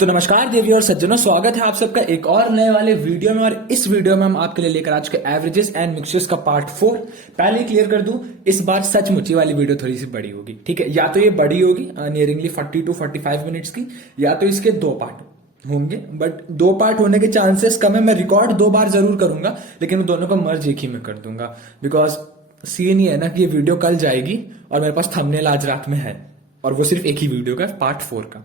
तो नमस्कार देवी और सज्जनों, स्वागत है आप सबका एक और नए वाले वीडियो में। और इस वीडियो में हम आपके लिए लेकर आ चुके एवरेजेस एंड मिक्सचर्स का पार्ट 4। पहले ही क्लियर कर दूं, इस बार सचमुची वाली वीडियो थोड़ी सी बड़ी होगी, ठीक है। या तो ये बड़ी होगी नियरिंगली 40 to 45 मिनट्स की, या तो इसके दो पार्ट होंगे। बट दो पार्ट होने के चांसेस कम है। मैं रिकॉर्ड दो बार जरूर करूंगा, लेकिन मैं दोनों को मर्ज एक ही में कर दूंगा। बिकॉज सीन ये है ना कि ये वीडियो कल जाएगी और मेरे पास थंबनेल आज रात में है, और वो सिर्फ एक ही वीडियो का, पार्ट 4 का।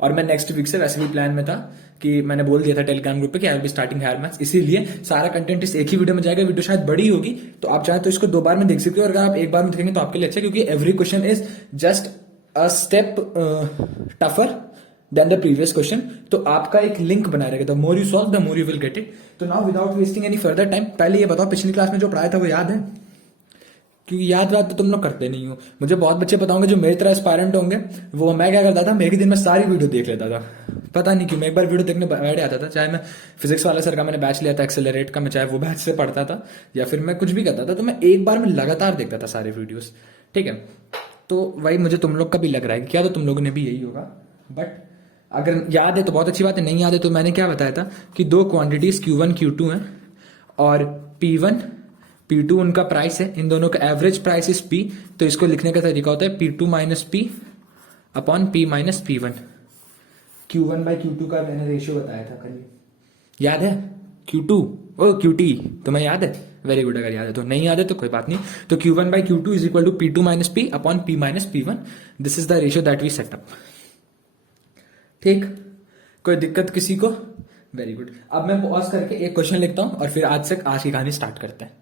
और मैं नेक्स्ट वीक से वैसे भी प्लान में था कि मैंने बोल दिया था टेलीग्राम ग्रुप पे कि I will be starting higher maths, इसीलिए सारा कंटेंट इस एक ही वीडियो में जाएगा। वीडियो शायद बड़ी होगी, तो आप चाहें तो इसको दो बार में देख सकते हो। और अगर आप एक बार में देखेंगे तो आपके लिए अच्छा, क्योंकि every question is just a step tougher than the previous question. तो आपका एक लिंक बना रहेगा, the more you solve the more you will get it. तो now without wasting any further time, पहले ये बताओ पिछली क्लास में जो पढ़ाया था वो याद है? क्योंकि याद तो तुम लोग करते नहीं हो। मुझे बहुत बच्चे पता होंगे जो मेरी तरह एस्पायरेंट होंगे। वो मैं क्या करता था, मैं एक ही दिन में सारी वीडियो देख लेता था। पता नहीं क्यों, मैं एक बार वीडियो देखने बैठ जाता था। चाहे मैं फिजिक्स वाला सर का मैंने बैच लिया था, एक्सेलरेट का, मैं चाहे वो बैच से पढ़ता था या फिर मैं कुछ भी करता था, तो मैं एक बार में लगातार देखता था सारे वीडियोस, ठीक है। तो वही मुझे तुम लोग का भी लग रहा है कि क्या तो तुम लोगों ने भी यही होगा। बट अगर याद है तो बहुत अच्छी बात है, नहीं याद है तो मैंने क्या बताया था कि दो क्वांटिटीज Q1 Q2 हैं और P1 P2 उनका प्राइस है। इन दोनों का एवरेज प्राइस इज P। तो इसको लिखने का तरीका होता है P2 minus P upon P minus P1। Q1 by Q2 का मैंने रेशियो बताया था कल, याद है? Q2 ओ QT तुम्हें याद है? Very good. अगर याद है तो, नहीं याद है तो कोई बात नहीं। तो Q1 by Q2 is equal to P2 minus P upon P minus P1। This is the ratio that we set up, ठीक। कोई दिक्कत किसी को? Very good. अब मैं पॉज करके एक क्वेश्चन लिखता हूं और फिर आज की कहानी स्टार्ट करते हैं।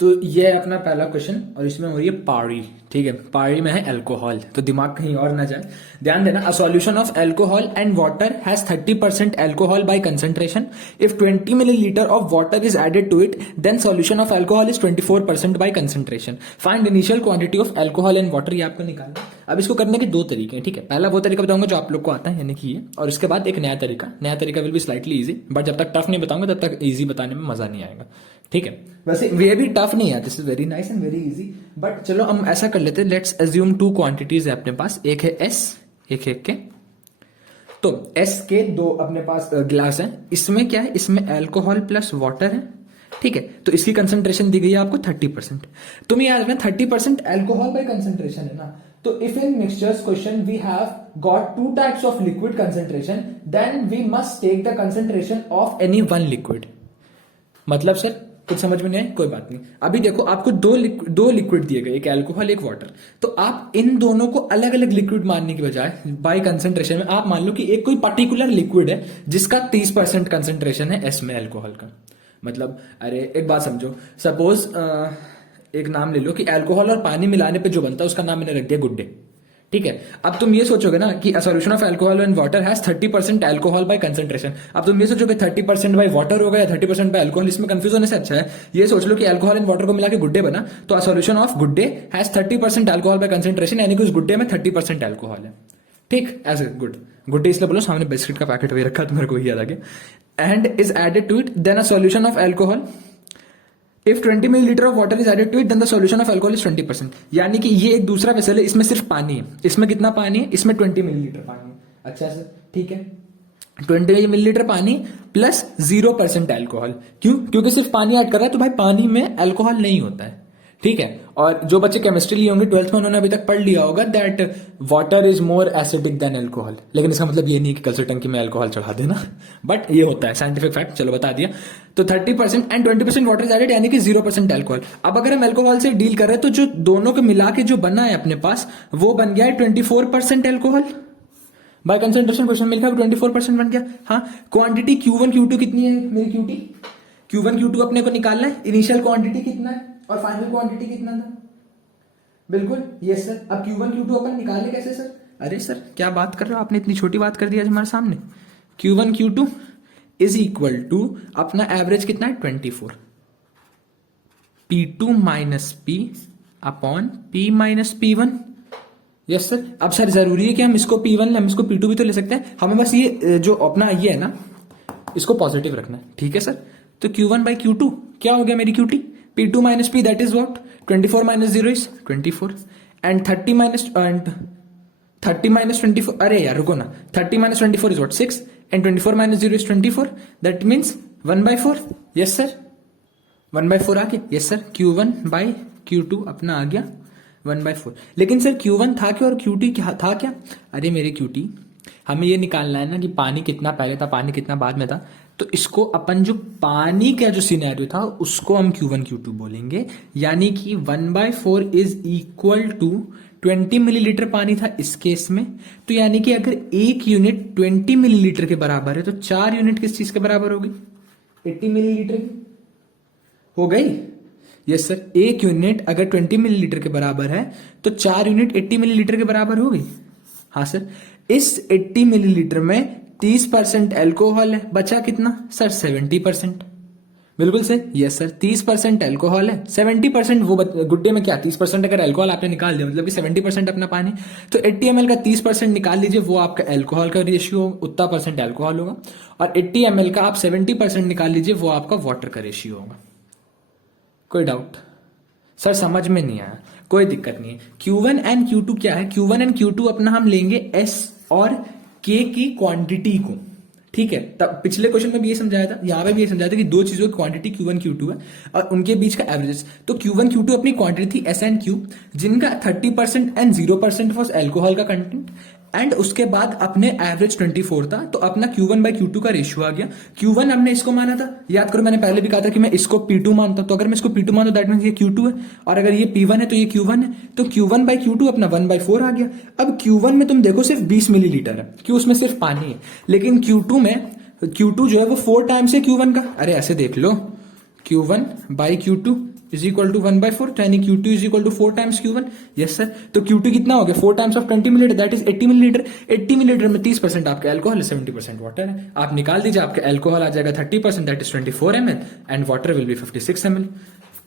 तो ये है अपना पहला क्वेश्चन और इसमें हो रही है पारी, ठीक है। पारी में है अल्कोहल, तो दिमाग कहीं और ना जाए, ध्यान देना। A solution of alcohol and water has 30% alcohol by concentration. If 20 millilitre of water is added to it, then solution of alcohol is 24% by concentration. Find initial quantity of alcohol and water, ये आपको निकालना। अब इसको करने के दो तरीके हैं, ठीक है। पहला वो तरीका बताऊंगा जो आप लोग को आता है, यानी कि ये, और उसके बाद एक नया तरीका will be slightly easy. But जब तक टफ नहीं बताऊंगा तब तक इजी बताने में मजा नहीं आएगा, ठीक है। वैसे ये भी टफ नहीं है, this is very nice and very easy. But चलो हम ऐसा कर लेते हैं, लेट्स अज्यूम टू क्वांटिटीज है अपने पास, एक है S, एक है K। तो S के दो अपने पास गिलास हैं। इसमें क्या है? इसमें अल्कोहल प्लस वाटर है, ठीक है। तो इसकी कंसंट्रेशन दी गई है आपको 30%। तुम्हें याद रखना 30% अल्कोहल बाय कंसंट्रेशन है ना। तो if in mixtures question we have got two types of liquid concentration, then we must take the concentration of any one liquid. मतलब सर कुछ समझ में नहीं है? कोई बात नहीं। अभी देखो, आपको दो लिक्विड दिए गए, एक अल्कोहल एक वाटर। तो आप इन दोनों को अलग अलग लिक्विड मानने की बजाय बाय कंसंट्रेशन में आप मान लो कि एक कोई पर्टिकुलर लिक्विड है जिसका 30% कंसंट्रेशन है S में अल्कोहल का। मतलब अरे एक बात समझो, सपोज एक नाम ले लो कि अल्कोहल और पानी मिलाने पे जो बनता है उसका नाम मैंने रख दिया गुड्डे, ठीक है। अब तुम ये सोचोगे ना कि solution of alcohol and water has 30% alcohol by concentration. अब तुम ये सोचोगे 30% बाय वाटर होगा या 30% बाय अल्कोहल। इसमें कंफ्यूज होने से अच्छा है ये सोच लो कि अल्कोहल एंड वाटर को मिला के गुड्डे बना, तो सॉल्यूशन ऑफ गुड्डे हैज 30% अल्कोहल बाय कंसंट्रेशन, यानी कि उस गुड्डे में 30% अल्कोहल है, ठीक। ऐसे गुड्डे इसलिए बोलो, सामने बिस्किट का पैकेट वही रखा तो मेरे को ही याद आ गया। And is added to it, then a solution of alcohol. If 20 millilitre of water is added to it, then the solution of alcohol is 20%। यानी कि ये एक दूसरा वेसल है, इसमें सिर्फ पानी है। इसमें कितना पानी है? इसमें 20 मिलीलीटर पानी है। अच्छा सर, ठीक है। 20 मिलीलीटर पानी प्लस 0% अल्कोहल। क्यों? क्योंकि सिर्फ पानी ऐड कर रहा है, तो भाई पानी में अल्कोहल नहीं होता है, ठीक है। और जो बच्चे केमिस्ट्री लिए होंगे 12th में, उन्होंने अभी तक पढ़ लिया होगा that water is more acidic then alcohol. लेकिन इसका मतलब ये नहीं कि कल से टंकी में अल्कोहल चढ़ा देना, बट ये होता है साइंटिफिक फैक्ट। चलो बता दिया। तो 30% एंड 20% वाटर इज एडेड, यानी कि 0% अल्कोहल। अब अगर हम अल्कोहल से डील कर रहे हैं तो जो दोनों को मिला के जो बना है अपने पास, वो बन गया है 24% अल्कोहल बाय कंसंट्रेशन। क्वेश्चन मिल गया 24% बन गया। हाँ, क्वांटिटी Q1 Q2 कितनी है मेरी QT? Q1 Q2 अपने को निकालना है। इनिशियल क्वांटिटी कितना है और फाइनल क्वांटिटी कितना था? बिल्कुल यस सर। अब Q1 Q2 अपन निकाले कैसे सर? अरे सर क्या बात कर रहे हो, आपने इतनी छोटी बात कर दी आज हमारे सामने। Q1 Q2 is equal to अपना एवरेज कितना है 24, P2 minus P upon P minus P1। Yes sir. अब सर जरूरी है कि हम इसको P1 हम इसको P2 भी तो ले सकते हैं। हमें बस ये जो अपना ये है ना, इसको पॉजिटिव रखना है, ठीक है सर। तो Q1 बाई Q2 क्या हो गया मेरी QT? P2 minus P, that is what? 24 minus 0 is 24 and 30 minus and 30 minus 24, अरे यार रुको ना, 30 minus 24 is what 6 and 24 minus 0 is 24, that means 1/4। Yes sir, 1/4 आ गया। Yes sir, Q1 by Q2 अपना आ गया 1/4। लेकिन सर Q1 था क्या और Q2 क्या था क्या? अरे मेरे QT, हमें ये निकालना है ना कि पानी कितना पहले था, पानी कितना बाद में था। तो इसको अपन जो पानी का जो सिनेरियो था उसको हम Q1 Q2 बोलेंगे, यानी कि 1/4 इज इक्वल टू 20 मिलीलीटर पानी था इस केस में। तो यानी कि अगर एक यूनिट 20 मिलीलीटर के बराबर है तो 4 यूनिट किस चीज के बराबर होगी? 80 मिलीलीटर की हो गई। यस सर, एक यूनिट अगर 20 मिलीलीटर के बराबर है तो 4 यूनिट 80 मिलीलीटर के बराबर होगी। हाँ सर, इस 80 मिलीलीटर में 30% एल्कोहल है, बचा कितना सर? 70%। बिल्कुल सर, यस सर, 30% एल्कोहल है, 70% वो गुड्डे में क्या 30% अगर एल्कोहल आपने निकाल दिया मतलब कि 70% अपना पानी। तो 80 ml का 30% निकाल लीजिए, वो आपका एल्कोहल का रेशियो होगा, उतना परसेंट एल्कोहल होगा। और 80 ml का आप 70% निकाल लीजिए, वो आपका वाटर का रेशियो होगा। कोई डाउट सर? समझ में नहीं आया, कोई दिक्कत नहीं है। Q1 एंड Q2 क्या है? Q1 एंड Q2 अपना हम लेंगे S और K की क्वांटिटी को, ठीक है। तब पिछले क्वेश्चन में भी ये समझाया था, यहां पे भी ये समझाया था कि दो चीजों की क्वांटिटी Q1 Q2 है और उनके बीच का एवरेज। तो Q1 Q2 अपनी क्वांटिटी थी S एंड Q, जिनका 30% एंड 0% वॉज एल्कोहल का कंटेंट, एंड उसके बाद अपने एवरेज 24 था। तो अपना Q1 बाई Q2 का रेशियो आ गया। Q1 हमने इसको माना था, याद करो मैंने पहले भी कहा था कि मैं इसको P2 मानता हूं। तो अगर मैं इसको P2 मानता हूं दैट मींस ये Q2 है, और अगर ये P1 है तो ये Q1 है। तो Q1 बाई Q2 अपना 1/4 आ गया। अब Q1 में तुम देखो सिर्फ 20 मिलीलीटर है, क्यों? उसमें सिर्फ पानी है। लेकिन Q2 में, Q2 जो है वो 4 टाइम्स है Q1 का। अरे ऐसे देख लो, Q1 by Q2 is equal to 1/4, यानी Q2 is equal to 4 times Q1। Yes sir, तो Q2 कितना हो गया? 4 times of 20 millilitre, that is 80 millilitre. 80 millilitre में 30% आपका एल्कोहल है, 70% वाटर है। आप निकाल दीजिए, आपका एल्कोहल आ जाएगा 30%, that is 24 ml and water will be 56 ml।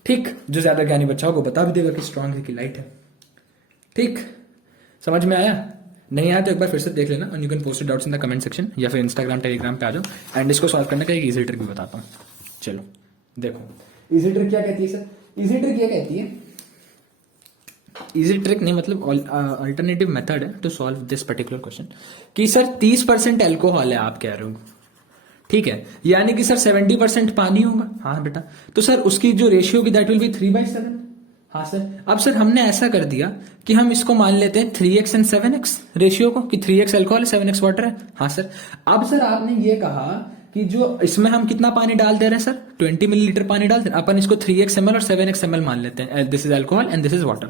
ठीक, जो ज्यादा ज्ञानी बच्चा होगा बता भी देगा कि स्ट्रॉन्ग है कि लाइट है। ठीक, समझ में आया? नहीं आया तो एक बार फिर से देख लेना, और you can post doubts in the comment section या फिर इंस्टाग्राम टेलीग्राम पे आ जाओ, एंड इसको सॉल्व करने का एक इजी ट्रिक भी बताता हूँ। चलो देखो, इजी ट्रिक क्या कहती है सर? इजी ट्रिक क्या कहती है? इजी ट्रिक नहीं मतलब अल्टरनेटिव मेथड है to solve this particular question, कि सर 30% एल्कोहल है आप कह रहे हो, ठीक है, यानी कि सर 70% पानी होगा। हाँ बेटा, तो सर उसकी जो रेशियो होगी दैट विल बी 3/7। हाँ सर, अब सर हमने ऐसा कर दिया कि हम इसको मान लेते हैं 3x एंड 7x रेशियो को, कि 3x एल्कोहल है 7x वाटर है। हाँ सर, अब सर आपने ये कहा कि जो इसमें हम कितना पानी डाल दे रहे हैं सर? 20 मिलीलीटर पानी डाल दे रहे हैं। अपन इसको 3x ml और 7x ml मान लेते हैं, this is alcohol and this is water,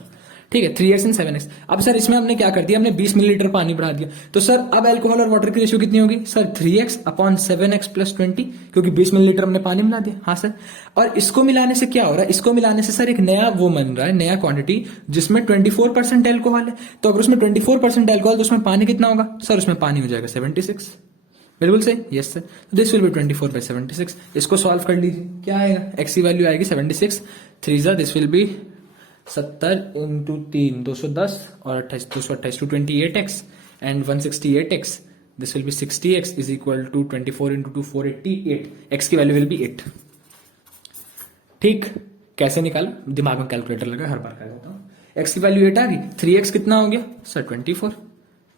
ठीक है, 3x एंड 7x। अब सर इसमें हमने क्या कर दिया? हमने 20 मिलीलीटर पानी बढ़ा दिया। तो सर अब एल्कोहल और वाटर की रेशियो कितनी होगी sir? 3x upon 7x plus 20, क्योंकि 20 मिलीलीटर हमने पानी मिला दिया। हाँ सर, और इसको मिलाने से क्या हो रहा है? इसको मिलाने से सर एक नया वो बन रहा है, नया क्वांटिटी, जिसमें 24% एल्कोहल है। तो अगर उसमें 24% एल्कोहल तो उसमें पानी कितना होगा सर? उसमें पानी हो जाएगा 76। बिल्कुल सही, yes sir. This will B 24/76। इसको सॉल्व कर लीजिए, क्या आएगा? एक्स की वैल्यू आएगी 76, 3 दिस विल बी 70 इंटू 3 210 और 228 to 28x and 168x, this will be 60x is equal to 24 into 2 488, x की वैल्यू विल बी 8। ठीक, कैसे निकाला? दिमाग में कैलकुलेटर लगा, हर बार कर देता हूँ। एक्स की वैल्यू 8 आ गई, 3x कितना हो गया सर? 24,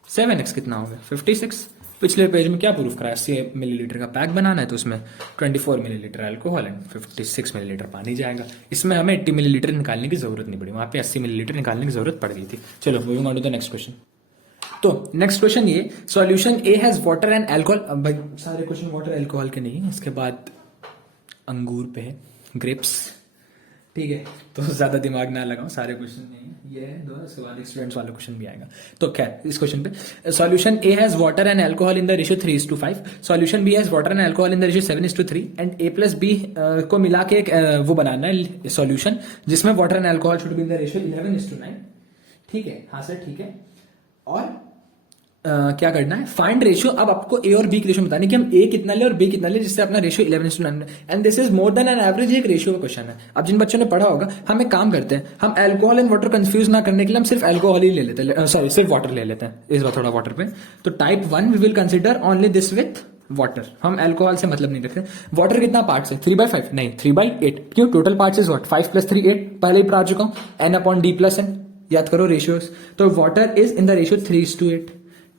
7x कितना हो गया? 56। पिछले पेज में क्या प्रूफ करा? 80 मिलीलीटर का पैक बनाना है तो उसमें 24 मिलीलीटर अल्कोहल एंड 56 मिलीलीटर पानी जाएगा। इसमें हमें 80 मिलीलीटर निकालने की जरूरत नहीं पड़ी, वहां पे 80 मिलीलीटर निकालने की जरूरत पड़ गई थी। चलो moving on to the next question. तो नेक्स्ट क्वेश्चन ये, solution A has water and alcohol. अब भाई सारे क्वेश्चन वाटर अल्कोहल के नहीं, इसके बाद अंगूर पे है, ग्रेप्स, ठीक है, तो ज्यादा दिमाग ना लगाओ, सारे क्वेश्चन नहीं ये है दो, इसके बाद स्टूडेंट्स वाला क्वेश्चन भी आएगा। तो खैर इस क्वेश्चन पे solution A has water and alcohol in the ratio 3:5, solution B has water and alcohol in the ratio 7:3 and A plus B को मिला के एक वो बनाना है सॉल्यूशन जिसमें water and alcohol should be in the ratio 11:9। ठीक है, हाँ सर ठीक है। और क्या करना है? Find ratio. अब आपको ए और बी की रेशियो बतानी कि हम ए कितना ले और बी कितना ले, जिससे अपना ratio 11:9 and this is more than an average, एक रेशियो का क्वेश्चन है। अब जिन बच्चों ने पढ़ा होगा, हम एक काम करते हैं, हम अल्कोहल एंड वाटर कंफ्यूज ना करने के लिए हम सिर्फ अल्कोहल ही ले लेते हैं, सॉरी सिर्फ वाटर ले लेते हैं इस बार, थोड़ा वाटर पे। तो type 1 we will consider only this with water, हम अल्कोहल से मतलब नहीं रखते। वाटर कितना पार्ट्स है? 3/5 नहीं 3/8, क्यों? Total parts is what? 5 + 3 8, पहले ही पढ़ा चुका हूं, n upon d plus n। याद करो रेशियोज, तो water is in the ratio 3:8,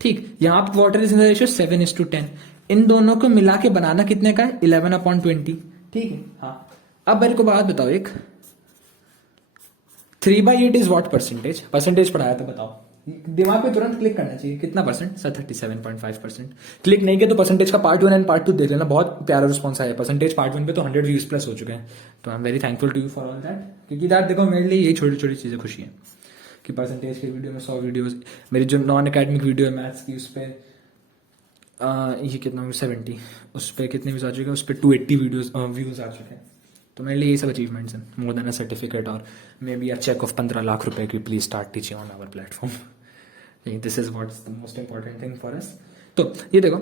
ठीक। यहां पर water is in the ratio 7:10। इन दोनों को मिला के बनाना कितने का है? 11/20, ठीक है। हाँ, अब मेरे को बात बताओ, एक 3/8 इज व्हाट परसेंटेज? परसेंटेज पढ़ाया था, बताओ। दिमाग पे तुरंत क्लिक करना चाहिए, कितना परसेंट? सर 37.5%। क्लिक नहीं किया तो परसेंटेज का पार्ट 1 एंड पार्ट 2 देख लेना, बहुत प्यारा रिस्पॉन्स आया। परसेंटेज पार्ट 1 पे तो 100 व्यूज प्लस हो चुके हैं, तो I am very thankful to you for all that, क्योंकि यार देखो मेरे लिए यही छोटी छोटी चीजें खुशी है कि परसेंटेज के वीडियो में 100 वीडियोज, मेरी जो नॉन अकेडमिक वीडियो है मैथ्स की, उस पर ये कितना 70, उस पर कितने व्यूज आ चुके हैं? उस पर 280 व्यूज आ चुके हैं। तो मेरे लिए ये सब अचीवमेंट्स हैं, मोर देन अ सर्टिफिकेट और may be a cheque of 15 lakh रुपए की, please start teaching on our platform. This is what is the most important thing for us. तो ये देखो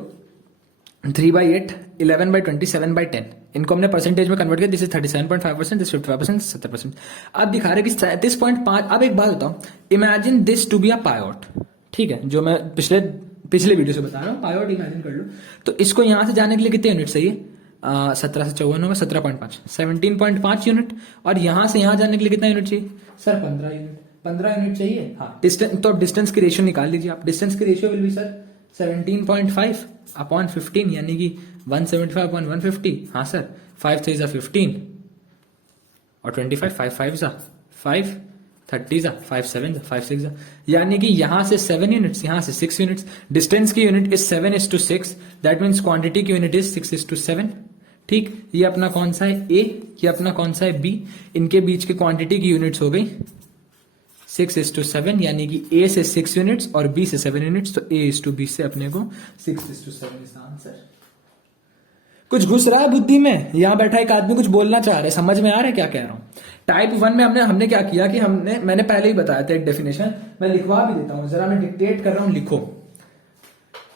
3/8, 11/20, 7/10, इनको हमने परसेंटेज में कन्वर्ट किया। This is 37.5%, this 55%, 70%। अब दिखा रहे कि 37.5। अब एक बात बताओ, imagine this to be a pilot, ठीक है, जो मैं पिछले वीडियो से बता रहा हूँ, पायोट इमेजिन कर लो। तो इसको यहां से जाने के लिए कितने यूनिट चाहिए? 17 से 54 होगा, 17.5, 17.5 यूनिट। और यहां से यहां जाने के लिए कितना यूनिट चाहिए? सर 15 यूनिट, 15 यूनिट चाहिए। हाँ, डिस्टेंस, तो डिस्टेंस की रेशियो निकाल लीजिए आप। डिस्टेंस की रेशियो विल बी सर 17.5/15, यानी कि 175/150। हाँ सर, 5 3 15 और 25, 5 5 5, 30 5 7 5 6, यानी कि यहां से 7 यूनिट्स, यहां से 6 यूनिट्स। डिस्टेंस की unit is 7:6, that means quantity की यूनिट इज 6:7, ठीक। ये अपना कौन सा है? ए। ये अपना कौन सा है? बी। इनके बीच की क्वांटिटी की यूनिट्स हो गई 6:7, यानी कि ए से 6 यूनिट्स और बी से 7 यूनिट्स, तो A:B से अपने को 6:7 इज आंसर। कुछ घुस रहा है बुद्धि में? यहां बैठा एक आदमी कुछ बोलना चाह रहा है, समझ में आ रहा है क्या कह रहा हूं? टाइप 1 में हमने क्या किया कि मैंने पहले ही बताया था एक डेफिनेशन, मैं लिखवा भी देता हूं जरा, मैं डिक्टेट कर रहा हूं, लिखो।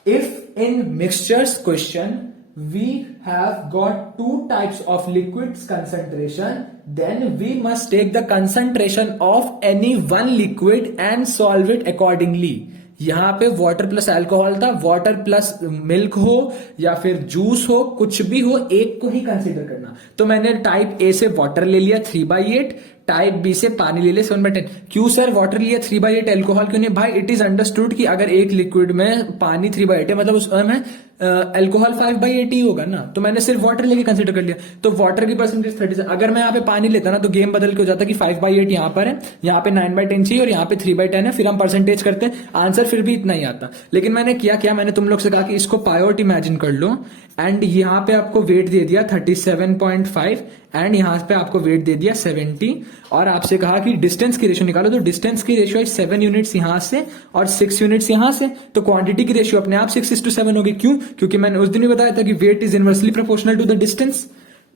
If in mixtures question we have got 2 types of liquids concentration, then we must take the concentration of any one liquid and solve it accordingly। यहां पे वाटर प्लस अल्कोहल था, वाटर प्लस मिल्क हो या फिर juice हो, कुछ भी हो, एक को ही कंसीडर करना। तो मैंने टाइप ए से वाटर ले लिया 3/8, टाइप बी से पानी ले लिया 7/10। क्यों सर वाटर लिया 3/8, अल्कोहल क्यों नहीं? भाई इट इज अंडरस्टूड कि अगर एक लिक्विड में पानी 3/8 है, मतलब उसमें अल्कोहल 5/8 ही होगा ना, तो मैंने सिर्फ वाटर लेके कंसीडर कर लिया। तो वाटर की परसेंटेज 30। अगर मैं यहाँ पे पानी लेता ना तो गेम बदल के हो जाता कि 5/8 यहाँ पर है, यहाँ पे 9/10 चाहिए और यहाँ पे 3/10 है, फिर हम परसेंटेज करते हैं, आंसर फिर भी इतना ही आता। लेकिन मैंने क्या मैंने तुम लोग से कहा कि इसको पायोट इमेजिन कर लो, एंड यहाँ पे आपको वेट दे दिया 37.5 एंड यहाँ पे आपको वेट दे दिया 70, और आपसे कहा कि डिस्टेंस की रेशियो निकालो। तो डिस्टेंस की रेशियो 7 यूनिट्स यहां से और 6 यूनिट्स यहां से, तो क्वांटिटी की रेशियो अपने आप 6:7 होगी। क्यों? क्योंकि मैंने उस दिन भी बताया था कि weight is inversely proportional to the distance.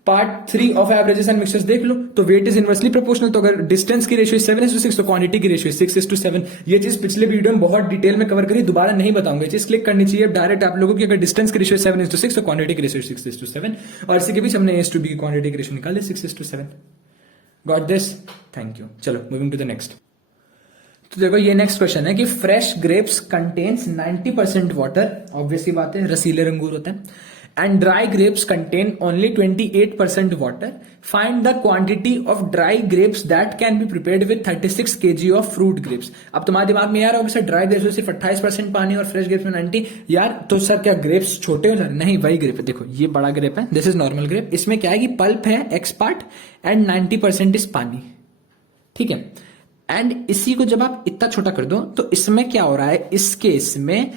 Part 3 of averages and mixtures देख लो, तो वेट इज इनवर्सली प्रोपोर्शनल। तो अगर डिस्टेंस की रेशियो 7:6 तो क्वांटिटी की रेशियो 6:7। ये चीज पिछले वीडियो में बहुत डिटेल में कवर करी, दोबारा नहीं बताऊंगा। ये चीज क्लिक करनी चाहिए डायरेक्ट आप लोगों की। अगर डिस्टेंस की रेशियो 7:6 तो क्वांटिटी की रेशियो 6:7, और इसी के बीच हमने A:B की क्वांटिटी की रेशियो निकाली 6:7। Got this? Thank you. चलो मूविंग टू द नेक्स्ट। तो देखो ये नेक्स्ट क्वेश्चन है कि fresh grapes contains 90% water, obviously बात है, रसीले अंगूर होते हैं, and dry grapes contain only 28% water. Find the quantity of dry grapes that can be prepared with 36 kg of fruit grapes. अब तुम्हारे दिमाग में यार होगा सर ड्राई ग्रेप्स में सिर्फ 28% पानी और फ्रेश ग्रेप्स में 90, यार तो सर क्या ग्रेप्स छोटे हो जा रहे? नहीं, वही ग्रेप है। देखो ये बड़ा ग्रेप है, दिस इज नॉर्मल ग्रेप। इसमें क्या है कि पल्प है एक्स पार्ट एंड 90% इज पानी, ठीक है। एंड इसी को जब आप इतना छोटा कर दो तो इसमें क्या हो रहा है, इस केस में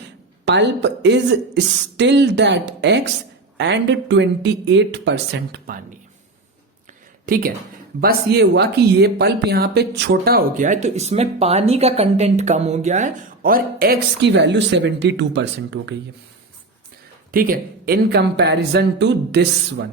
pulp is still that x and 28% पानी, ठीक है। बस ये हुआ कि ये पल्प यहां पे छोटा हो गया है, तो इसमें पानी का कंटेंट कम हो गया है और एक्स की वैल्यू 72% हो गई है, ठीक है, in comparison to this one,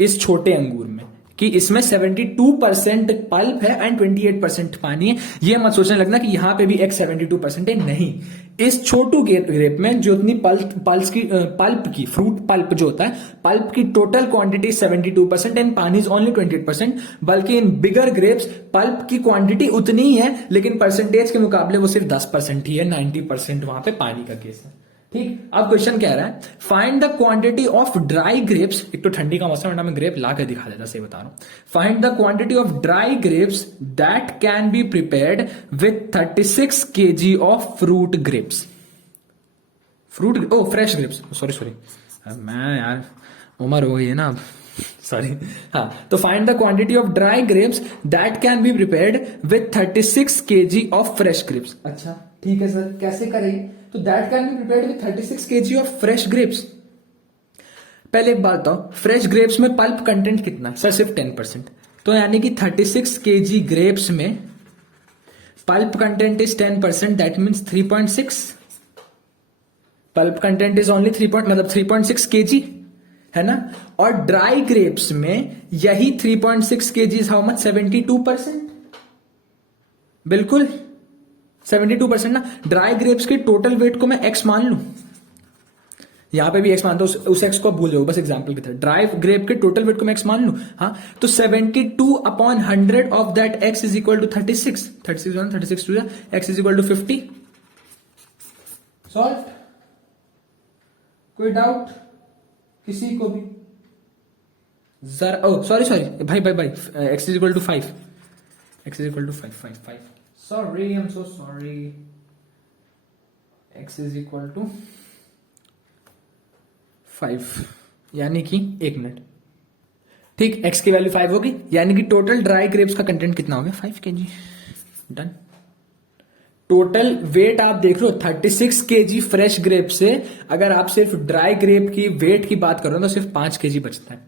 इस छोटे अंगूर में, कि इसमें 72% पल्प है एंड 28% पानी है। ये मत सोचने लगना कि यहां पे भी एक्स 72% है, नहीं। इस छोटू ग्रेप में जो इतनी पल्प की फ्रूट पल्प जो होता है, पल्प की टोटल क्वांटिटी 72% एंड पानी इज ओनली 28%, बल्कि इन बिगर ग्रेप्स पल्प की क्वांटिटी उतनी ही है लेकिन परसेंटेज के मुकाबले वो सिर्फ 10% ही है, 90% वहां पे पानी का केस है। ठीक, अब क्वेश्चन कह रहा है find the quantity of dry grapes, एक तो ठंडी का मौसम है, मैं ग्रेप ला कर दिखा देता, सही बता रहा हूं। Find the quantity of dry grapes that can be prepared with 36 kg of fruit grapes, fruit oh fresh grapes, sorry मैं यार उम्र हो गई है ना अब, सॉरी। हाँ, तो find the quantity of dry grapes that can be prepared with 36 kg of fresh grapes. अच्छा ठीक है सर, कैसे करेंगे? तो that can be prepared with 36 kg of fresh grapes. पहले एक बात बताओ, फ्रेश ग्रेप्स में पल्प कंटेंट कितना है? सर सिर्फ 10%, तो यानी कि 36 kg ग्रेप्स में pulp content is 10%, that means 3.6। Pulp content is only 3.6 kg है ना, और ड्राई ग्रेप्स में यही 3.6 kg इज हाउ मच? 72%। बिल्कुल 72% ना। ड्राई ग्रेप्स के टोटल वेट को मैं x मान लूं, यहां पे भी x मानता हूं, उस x को भूल जाओ बस एग्जांपल की तरह। ड्राई ग्रेप के टोटल वेट को मैं x मान लूं, हाँ, तो 72/100 of that x is equal to 36 to x is equal to 50। Solve. कोई डाउट किसी को भी? जरा ओ सॉरी भाई x is equal to 5, x is equal to 5 sorry, I am so sorry, x is equal to 5, यानी कि 1 minute, ठीक, x की वैल्यू 5 होगी, यानी कि टोटल ड्राई ग्रेप्स का कंटेंट कितना हो गया? 5 kg। डन। टोटल वेट आप देख लो 36 kg फ्रेश ग्रेप से, अगर आप सिर्फ ड्राई ग्रेप की वेट की बात करो तो सिर्फ 5 kg बचता है।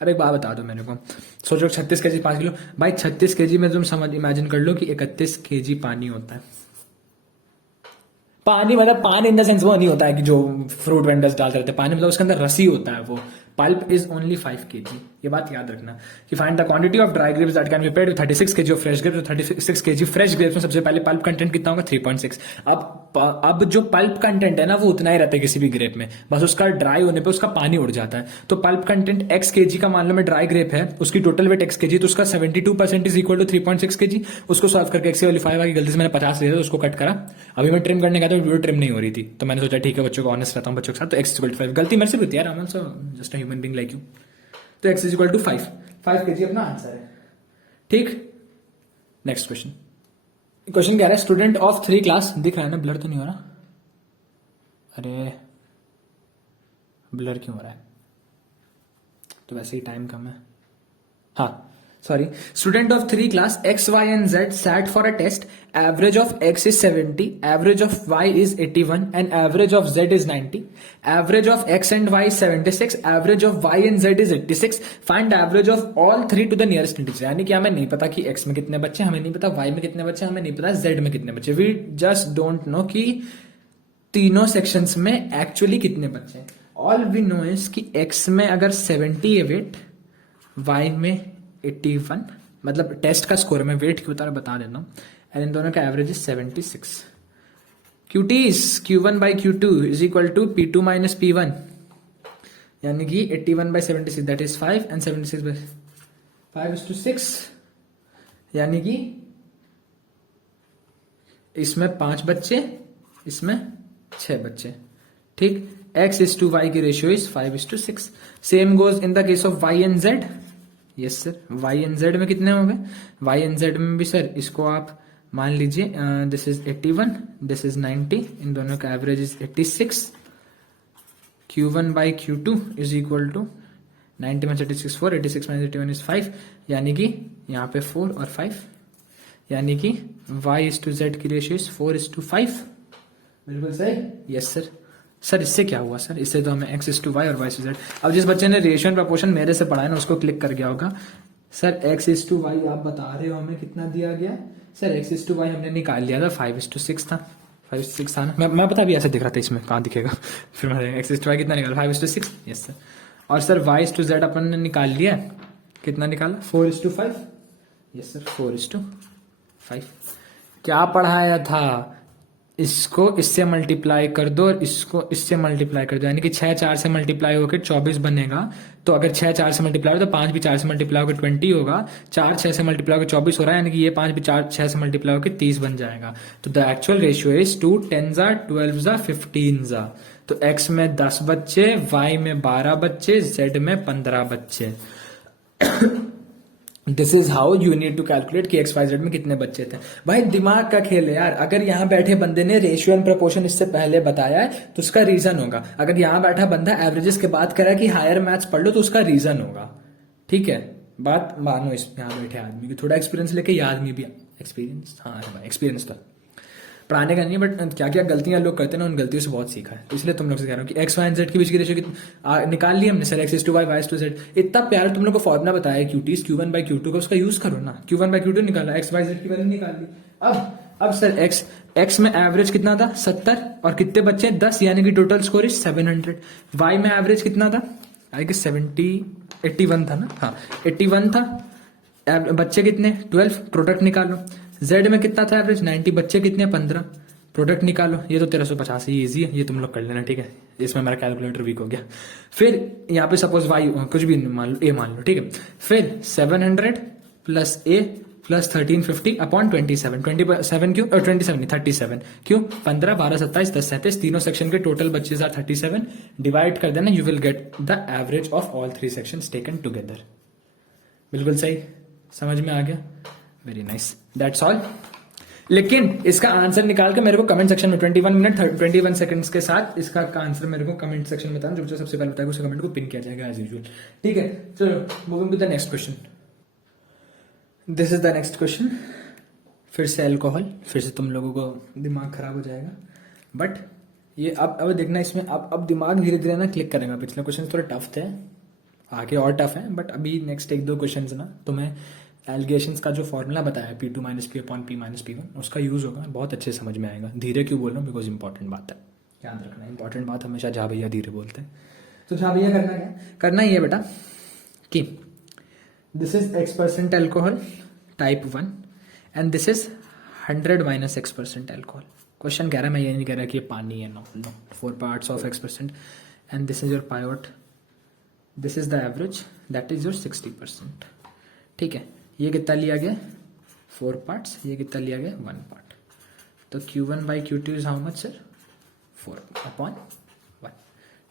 अब एक बात बता दो मेरे को, सोचो 36 kg 5 किलो, भाई 36 kg में तुम समझ इमेजिन कर लो कि 31 kg पानी होता है। पानी मतलब पानी इन द सेंस वो नहीं होता है कि जो फ्रूट वेंडर्स डालते रहते हैं, पानी मतलब उसके अंदर रसी होता है वो। पल्प इज ओनली 5 kg, ये बात याद रखना कि find the quantity of dry grapes that can be prepared with 36 kg of fresh grapes. 36 kg fresh grapes में सबसे पहले पल्प कंटेंट कितना होगा? 3.6। अब जो पल्प कंटेंट है ना वो उतना ही रहता है किसी भी ग्रेप में, बस उसका ड्राई होने पे उसका पानी उड़ जाता है। तो पल्प कंटेंट x kg का मान लो मैं ड्राई ग्रेप है, उसकी टोटल वेट x kg, तो उसका 72% इज इक्वल टू 3.6 kg। उसको सॉल्व करके x की वैल्यू 5 आ गई, गलती से मैंने 50 लिया था, उसको कट करा। अभी मैं ट्रिम करने गया था, वीडियो ट्रिम नहीं हो रही थी, तो मैंने सोचा ठीक है बच्चों को ऑनेस्ट रहता हूँ बच्चों के साथ, तो x इक्वल टू 5। गलती मेरे से भी होती है यार, I am just a human being like you. तो x is equal to 5 kg अपना आंसर है, ठीक। नेक्स्ट क्वेश्चन कह रहा है स्टूडेंट ऑफ 3 क्लास, दिख रहा है ना, ब्लर तो नहीं हो रहा? अरे ब्लर क्यों हो रहा है? तो वैसे ही टाइम कम है, हाँ sorry. Student of 3 class x, y and z sat for a test. Average of x is 70, average of y is 81 and average of z is 90. Average of x and y is 76, average of y and z is 86. Find average of all 3 to the nearest integer. यानी कि हमें नहीं पता कि x में कितने बच्चे, हमें नहीं पता y में कितने बच्चे, हमें नहीं पता z में कितने बच्चे। We just don't know कि तीनों सेक्शंस में एक्चुअली कितने बच्चे हैं। ऑल वी नो इज कि x में अगर 70 है वेट, y में 81, मतलब टेस्ट का स्कोर, मैं वेट की बता देता हूँ, एंड इन दोनों का एवरेज इज 76। क्यूटीज Q1 by Q2 is equal to P2 minus P1, यानी कि 81 by 76 that is 5 and 76 by 5:6, यानी कि इसमें 5 बच्चे, इसमें 6 बच्चे, ठीक। x is to y की ratio is 5:6। Same goes in the case of y and z। Yes sir, y and z में कितने हो गए? y एंड z में भी सर इसको आप मान लीजिए, दिस इज 81, दिस इज 90, इन दोनों का average is 86। Q1 by Q2 is equal to 90 minus 86 4, 86 minus 81 is 5, यानी कि यहाँ पे 4 और 5, यानी कि y is to z की रेशियो इज 4:5। बिल्कुल सही, यस सर। सर इससे क्या हुआ सर? इससे तो हमें x is to y और y is to z। अब जिस बच्चे ने रेशियो एंड प्रपोर्शन मेरे से पढ़ा है ना उसको क्लिक कर गया होगा। Sir x is to y आप बता रहे हो हमें कितना दिया गया? Sir x is to y हमने निकाल लिया था, 5:6 था, 5:6 था ना, मैं पता भी ऐसे दिख रहा था, इसमें कहाँ दिखेगा फिर मैंने x is to y कितना निकाला? 5:6, यस सर। और sir y is to z अपन ने निकाल लिया, कितना निकाला? 4:5, यस सर, 4:5। क्या पढ़ाया था? इसको इससे मल्टीप्लाई कर दो और इसको इससे मल्टीप्लाई कर दो, यानी कि 6 4 से मल्टीप्लाई होकर 24 बनेगा। तो अगर 6 4 से मल्टीप्लाई हो तो 5 भी 4 से मल्टीप्लाई होकर 20 होगा, 4 6 से मल्टीप्लाई होकर 24 हो रहा है, यानी कि ये 5 भी 4 6 से मल्टीप्लाई होकर 30 बन जाएगा। तो द एक्चुअल रेशियो इज 2 10 12 15। तो x में 10 बच्चे, y में 12 बच्चे, z में 15 बच्चे। This is how you need to calculate कि एक्स वाई जेड में कितने बच्चे थे। भाई दिमाग का खेल है यार। अगर यहां बैठे बंदे ने रेशियो एंड प्रोपोर्शन इससे पहले बताया है तो उसका रीजन होगा। अगर यहां बैठा बंदा एवरेजेस के बात करा कि हायर मैथ्स पढ़ लो तो उसका रीजन होगा। ठीक है, बात मानो इस यहां बैठे आदमी की। थोड़ा एक्सपीरियंस लेके ये आदमी भी एक्सपीरियंस, हाँ भाई एक्सपीरियंस तो पढ़ाने का नहीं है, बट क्या क्या गलतियां लोग करते हैं ना, उन गलतियों से बहुत सीखा है। तो इसलिए तुम लोग से कह रहा हूँ कि एक्स वाई एंड जेड के बीच की रेशियो निकाल ली हमने sir, x is to y, y is to z. इतना प्यार तुम लोग को फॉर्मुला बताया क्यूटीज Q1 by Q2 का, उसका यूज करो ना। Q1 by Q2 निकाला, एक्स वाई जेड की वैल्यू निकाल ली। अब सर एक्स में एवरेज कितना था 70 और कितने बच्चे 10, यानी कि टोटल स्कोर इज 700। वाई में एवरेज कितना था, आई गेस 81 था ना, हाँ 81 था। बच्चे कितने 12, प्रोडक्ट निकालो। जेड में कितना था एवरेज 90, बच्चे कितने 15, प्रोडक्ट निकालो। ये तो 1350 ही इजी है, ये तुम लोग कर लेना। ठीक है, इसमें मेरा कैलकुलेटर वीक हो गया। फिर यहाँ पे सपोज वाई कुछ भी मान लो, ए मान लो, ठीक है। फिर 700 प्लस ए प्लस 1350 अपॉन 27। 27 क्यों, 27 नहीं 37 क्यों, 15 12 27 10 37, तीनों सेक्शन के टोटल बच्चे 37। डिवाइड कर देना, you will get the average of all 3 sections taken together. बिल्कुल सही, समझ में आ गया, वेरी नाइस, दैट्स ऑल। लेकिन इसका आंसर निकाल के मेरे को कमेंट सेक्शन में 21 मिनट 21 सेकंड्स के साथ इसका आंसर मेरे को कमेंट सेक्शन में बताना। जो सबसे पहले बताएगा उस कमेंट को पिन किया जाएगा एज यूजुअल। ठीक है, चलो moving to the next question. This is the next question. फिर से अल्कोहल, फिर से तुम लोगों को दिमाग खराब हो जाएगा, बट ये अब देखना इसमें अब दिमाग धीरे धीरे ना क्लिक करेगा। पिछले क्वेश्चन थोड़े टफ थे, आगे और टफ है, बट अभी नेक्स्ट 1-2 क्वेश्चन ना तुम्हें एलिगेशंस का जो फॉर्मूला बताया है P2 - P upon P - P1 उसका यूज होगा, बहुत अच्छे समझ में आएगा। धीरे क्यों बोल रहा हूँ, बिकॉज इंपॉर्टेंट बात है, याद रखना। इंपॉर्टेंट बात हमेशा जहाँ भैया धीरे बोलते हैं। तो जहाँ भैया करना क्या करना ही है बेटा कि this is X% alcohol type 1 and this is 100 - X% alcohol. Question कह रहा है, मैं ये नहीं कह रहा कि ये पानी है, no 4 parts of X% and this is your pivot, this is the average, that is your 60%। ठीक है, ये कितना लिया गया 4 parts, ये कितना लिया गया 1 part। तो Q1 by Q2 is how much sir 4/1।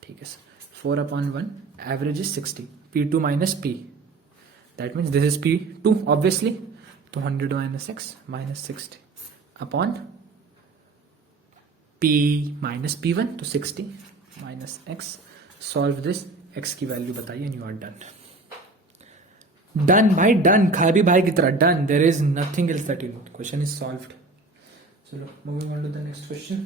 ठीक है sir, 4/1, average is 60। P2 - P, that means this is P2 obviously. तो 100 - X - 60 अपॉन P - P1, तो 60 - X। सॉल्व दिस, X की वैल्यू बताइए and you are done. Done भाई done, Khaby भाई की तरह done. There is nothing else that you know, question is solved. चलो moving on to the next question.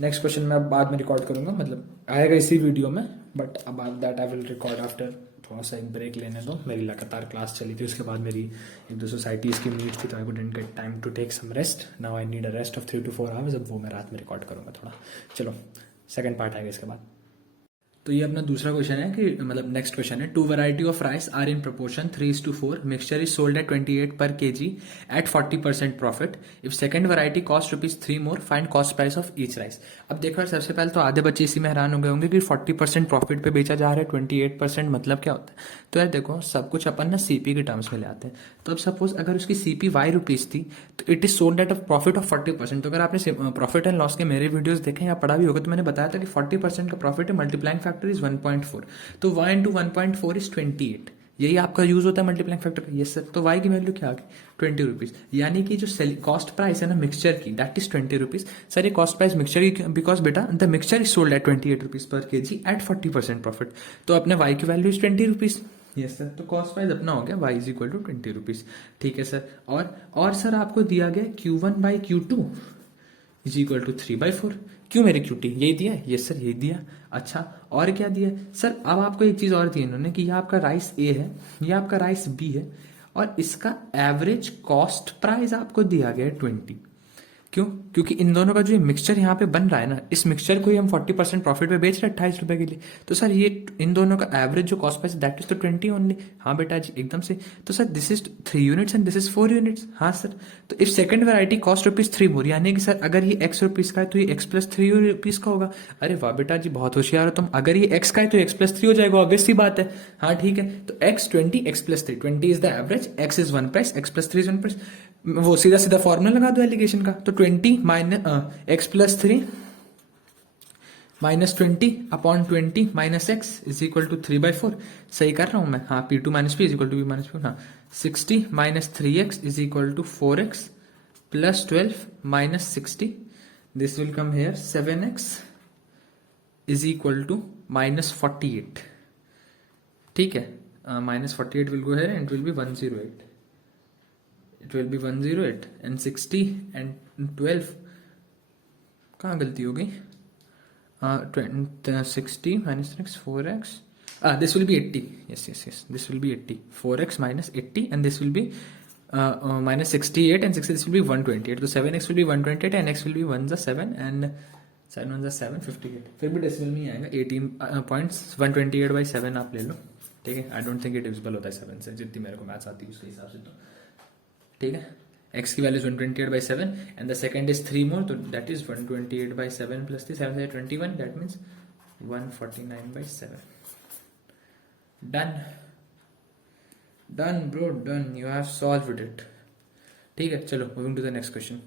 Next question मैं बाद में रिकॉर्ड करूंगा, मतलब आएगा इसी वीडियो में, but about that I will record after. थोड़ा सा एक ब्रेक लेने दो, मेरी लगातार क्लास चली थी, उसके बाद मेरी 1-2 सोसाइटीज की मीट थी, तो I couldn't get time to take some rest. Now I need a rest of 3 to 4 hours. अब वो मैं रात में रिकॉर्ड करूंगा थोड़ा। चलो सेकंड पार्ट आएगा इसके बाद। तो ये अपना दूसरा क्वेश्चन है कि मतलब नेक्स्ट क्वेश्चन है, 2 variety of rice are in proportion 3:4, mixture is sold at 28 per kg at 40% profit. If second variety cost ₹3 more, find cost price of each rice. अब देखो यार, सबसे पहले तो आधे बच्चे इसी में हैरान हो गए होंगे कि 40% प्रॉफिट पे बेचा जा रहा है, 28% मतलब क्या होता है। तो यार देखो, सब कुछ अपन ना सीपी के टर्म्स में ले आते हैं। तो अब सपोज अगर उसकी सीपी ₹Y थी तो it is sold at a profit of 40%। तो अगर आपने प्रॉफिट एंड लॉस के मेरे वीडियोस देखे या पढ़ा भी होगा तो मैंने बताया था कि 40% का प्रॉफिट है, मल्टीप्लाइंग फैक्टर इज 1.4। तो y इंटू 1.4 इज 28। यही आपका यूज होता है मल्टीप्लाइंग फैक्टर का। यस सर, तो y की वैल्यू क्या आ गई ₹20, यानी कि जो कॉस्ट प्राइस है ना मिक्सचर की, दैट इज ₹20। सर ये कॉस्ट प्राइस मिक्सचर की, बिकॉज बेटा the mixture is sold at ₹28 पर kg एट 40% प्रॉफिट। तो अपने y की वैल्यू इज ₹20। यस सर, तो कॉस्ट प्राइस अपना हो गया y इज इक्वल टू ₹20। ठीक है सर, और सर आपको दिया गया Q1 by Q2 is equal to 3/4। क्यों मेरे क्यूटी, यही दिया है? यस सर, यही दिया। अच्छा, और क्या दिया सर? अब आपको एक चीज और दी इन्होंने कि ये आपका राइस ए है, ये आपका राइस बी है, और इसका एवरेज कॉस्ट प्राइस आपको दिया गया है 20। क्यों? क्योंकि इन दोनों का जो मिक्सचर यहाँ पे बन रहा है ना, इस मिक्सचर को ही हम 40% प्रॉफिट पे बेच रहे हैं 28 रुपए के लिए। तो सर ये इन दोनों का एवरेज जो कॉस्ट प्राइस दैट इज तो 20 ओनली। हाँ बेटा जी एकदम से। तो sir this is 3 units and this is 4 units. हाँ सर। तो इफ सेकंड वैरायटी कॉस्ट ₹3 मोर, यानी कि सर अगर ये x रुपीज का है तो ये x प्लस 3 रुपीज का होगा। अरे वाह बेटा जी बहुत होशियार हो तुम। अगर ये x का है तो x प्लस 3 हो जाएगा, ऑब्वियस सी बात है। हाँ ठीक है। तो x 20, x plus 3, 20 is the average, x is one price, x plus 3 is one price. वो सीधा सीधा फॉर्मूला लगा दो एलिगेशन का। तो 20 minus x plus 3 minus 20 upon 20 minus x is equal to 3/4। सही कर रहा हूं मैं? हाँ P2 minus P is equal to P minus P. हाँ 60 minus 3x is equal to 4x plus 12 minus 60। This will come here 7x is equal to minus 48। ठीक है। Minus 48 will go here and it will be 108। It will be 108 and 60 and 12 कहाँ गलती हो गई? 60 minus 3x 4x. This will be 80. Yes. This will be 80. 4x minus 80 and this will be minus 68 and 60. This will be 128. तो 7x will be 128 and x will be 1 7 and 7 1 7 58. फिर भी decimal में ही आएगा 18 points 128/7 आप ले लो। ठीक है। I don't think ये डिविजिबल होता है 7 से, जितनी मेरे को मैथ्स आती है उसके हिसाब से। तो ठीक है। x की value 128/7 and the second is 3 more, तो that is 128/7 plus 3 7 21, that means 149/7। Done bro done, you have solved it. ठीक है चलो moving to the next question.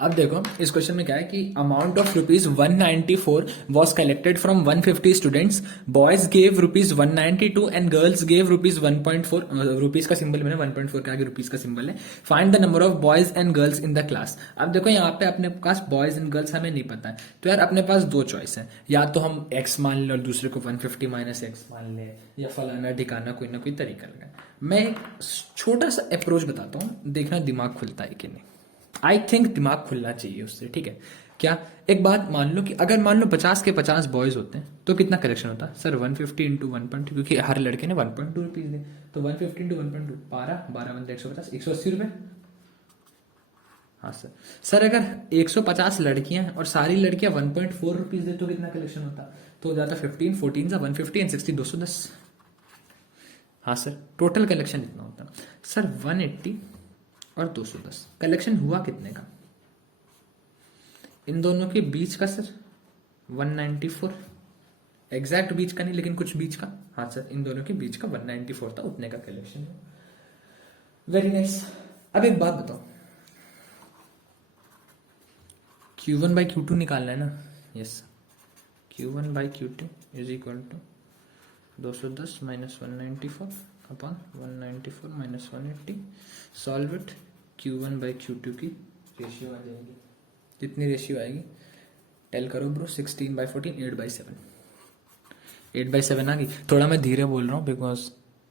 अब देखो इस क्वेश्चन में क्या है कि amount of ₹194 was collected from 150 students, boys gave ₹192 and girls gave ₹1.4। Rupees का सिंबल मैंने 1.4 के आगे रुपीज का सिंबल है। Find the number of boys and girls in the class. अब देखो यहाँ पे अपने पास बॉयज एंड गर्ल्स हमें नहीं पता है, तो यार अपने पास दो चॉइस है, या तो हम x मान ले और दूसरे को 150 माइनस x मान ले, या फलाना ठिकाना कोई ना कोई तरीका लगाए। मैं एक छोटा सा अप्रोच बताता हूँ, देखना दिमाग खुलता है कि नहीं। आई थिंक दिमाग खुलना चाहिए उससे। ठीक है। क्या? एक बात मान लो कि अगर मान लो 50 के 50 बॉयज होते हैं तो कितना कलेक्शन होता है सर? 150 इंटू 1.2, क्योंकि हर लड़के ने 1.2 रुपीज दे, तो 150 इंटू 1.2 12 बंदे 150 180 रुपए। हाँ सर अगर 150 लड़कियां और सारी लड़कियां 1.4 रुपीज दे तो कितना कलेक्शन होता? तो हो जाता 15 14 सा 150 एंड 60 210। हाँ सर टोटल कलेक्शन इतना होता सर 180 और 210। कलेक्शन हुआ कितने का? इन दोनों के बीच का सर 194। एग्जैक्ट बीच का नहीं लेकिन कुछ बीच का। हाँ सर इन दोनों के बीच का 194 था, उतने का कलेक्शन। Very nice. अब एक बात बताओ, Q1/Q2 निकालना है ना? Yes. Q1/Q2 is equal to 210 minus 194 upon 194 minus 180। Solve it. Q1/Q2 की रेशियो आ जाएगी। कितनी रेशियो आएगी? टेल करो ब्रो। 16/14 8/7। 8/7 आ गई। थोड़ा मैं धीरे बोल रहा हूँ बिकॉज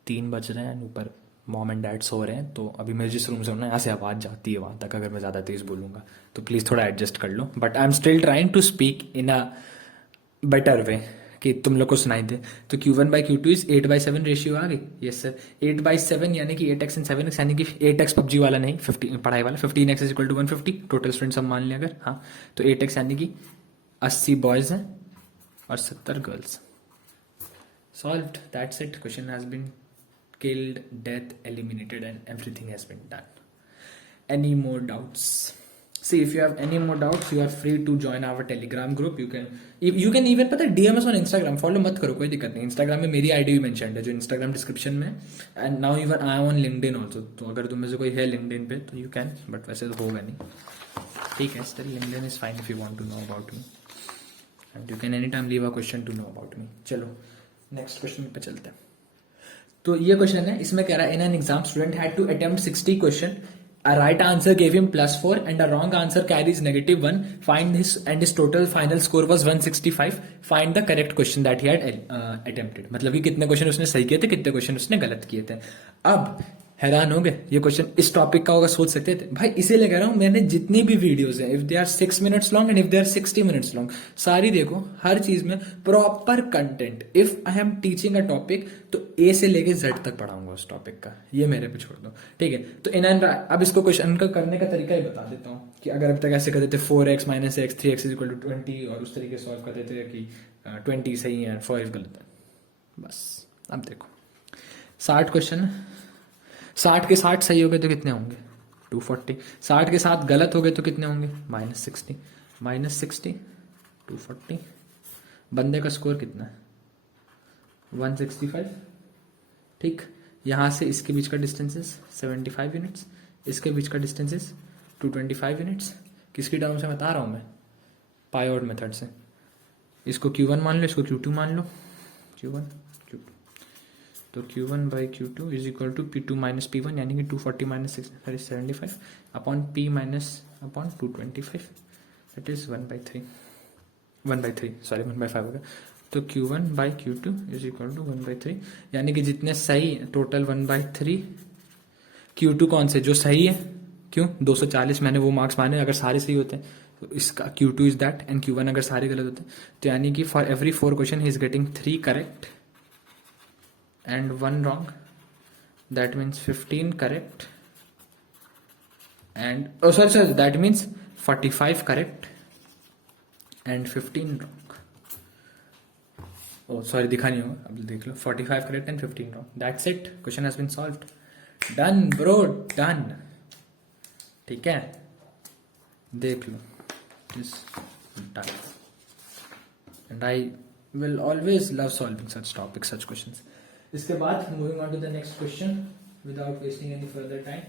3 बज रहे हैं, ऊपर मॉम एंड डैड सो रहे हैं, तो अभी मैं जिस रूम से हूँ ना यहाँ से आवाज़ जाती है वहाँ तक अगर मैं ज़्यादा तेज़ बोलूँगा, तो प्लीज़ थोड़ा एडजस्ट कर लो। But I am still trying to speak in a better way कि तुम लोग को सुनाई दे। तो Q1/Q2 इज 8/7 रेशियो आ गई। यस सर 8/7 यानी कि 8x एंड 7x, यानी कि 8x पबजी वाला नहीं, 50 पढ़ाई वाला। 15x is equal to 150 total students हम मान लिया अगर। हाँ तो 8x यानी कि 80 बॉयज हैं और 70 girls. Solved, that's it. Question has been killed, death eliminated and everything has been done. Any more doubts? See, if you have any more doubts, you are free to join our Telegram group. You can even पता है DM us on Instagram. Follow मत करो, कोई दिक्कत नहीं। Instagram में मेरी ID भी mentioned है जो Instagram description में। And now even I am on LinkedIn also. तो अगर तुम में से कोई है LinkedIn पे तो you can, but वैसे तो होगा नहीं। ठीक है, still LinkedIn is fine if you want to know about me. And you can anytime leave a question to know about me. चलो next question पे चलते हैं। तो ये क्वेश्चन है, इसमें कह रहा है in an exam student had to attempt 60 question. A right answer gave him +4 and a wrong answer carries -1. Find his and his total final score was 165. Find the correct question that he had attempted. मतलब कि कितने question उसने सही किए थे, कितने question उसने गलत किए थे। अब हैरान हो गए? ये क्वेश्चन इस टॉपिक का होगा, सोच सकते थे भाई। इसीलिए कह रहा हूं, मैंने जितनी भी वीडियोस हैं, if they are 6 minutes long and if they are 60 minutes long, सारी देखो, हर चीज में proper content. If I am teaching a topic तो ए से लेके जेड तक पढ़ाऊंगा उस टॉपिक का, ये मेरे पे छोड़ दो, ठीक है। तो इन एंड अब इसको क्वेश्चन का करने का तरीका ही बता देता हूँ कि अगर अब तक ऐसे करते थे 4x minus x 3x is equal to 20 और उस तरीके से सॉल्व करते थे कि 20 सही है 5 गलत है, बस। अब देखो 60 क्वेश्चन, 60 के 60 सही हो गए तो कितने होंगे? 240। 60 के 7 गलत हो गए तो कितने होंगे? -60। -60 240। बंदे का स्कोर कितना है? 165। ठीक, यहां से इसके बीच का डिस्टेंस इज 75 यूनिट्स, इसके बीच का डिस्टेंस इज 225 यूनिट्स। किसकी टर्म से बता रहा हूं मैं? पायोड मेथड से। इसको Q1 मान लो, इसको Q2 मान लो। Q1 Q2, तो Q1 by Q2 is equal to P2 minus P1, यानी कि 240 minus 75 upon P minus upon 225, that is 1/3 हो गया। तो Q1 by Q2 is equal to 1/3, यानी कि जितने सही टोटल 1/3। Q2 कौन से जो सही है? क्यों? 240 मैंने वो मार्क्स माने, अगर सारे सही होते हैं तो इसका Q2 is that, and Q1 अगर सारे गलत होते हैं तो यानी कि for every 4 question he is getting 3 correct and 1 wrong, that means 15 correct, and sorry, that means 45 correct and 15 wrong. Oh sorry, दिखा नहीं होगा, अब देख लो, 45 correct and 15 wrong, that's it, question has been solved, done bro, done। ठीक है, देख लो, this done, and I will always love solving such topics, such questions। इसके बाद moving on to the next question without wasting any further time.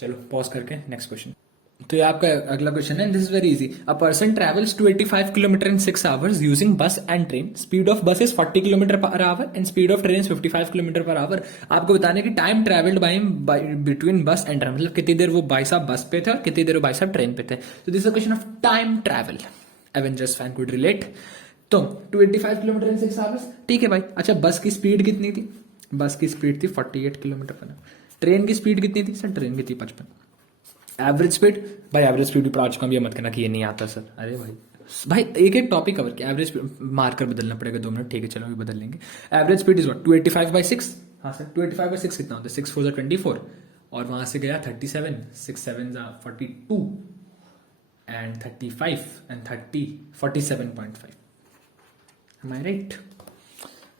चलो pause करके next question. तो ये आपका अगला क्वेश्चन है, this is very easy. A person travels 285 kilometer in 6 hours using bus and train. Speed of bus is 40 kilometer per hour and speed of train 55 kilometer per hour. आपको बताने की time travelled by between bus and train, मतलब कितनी देर वो भाई साहब बस पे थे और कितनी देर वो भाई साहब ट्रेन पे थे। तो this is a question of time travel, Avengers fan could relate. तो 285 किलोमीटर इन 6 आवर्स, ठीक है भाई। अच्छा, बस की स्पीड कितनी थी? बस की स्पीड थी 48 किलोमीटर पर आवर। ट्रेन की स्पीड कितनी थी? सर ट्रेन की थी 55। एवरेज स्पीड, भाई एवरेज स्पीड भी पढ़ा चुका हूं, ये मत कहना कि ये नहीं आता सर। अरे भाई एक एक टॉपिक कवर किया। एवरेज मार्कर बदलना पड़ेगा 2 मिनट, ठीक है चलो अभी बदल लेंगे। Average speed is what? 285/6। हाँ सर, 285/6 कितना होता है? 6 4 24, और वहां से गया 37, 6 7 42 and 35 and 30 47.5। Am I right?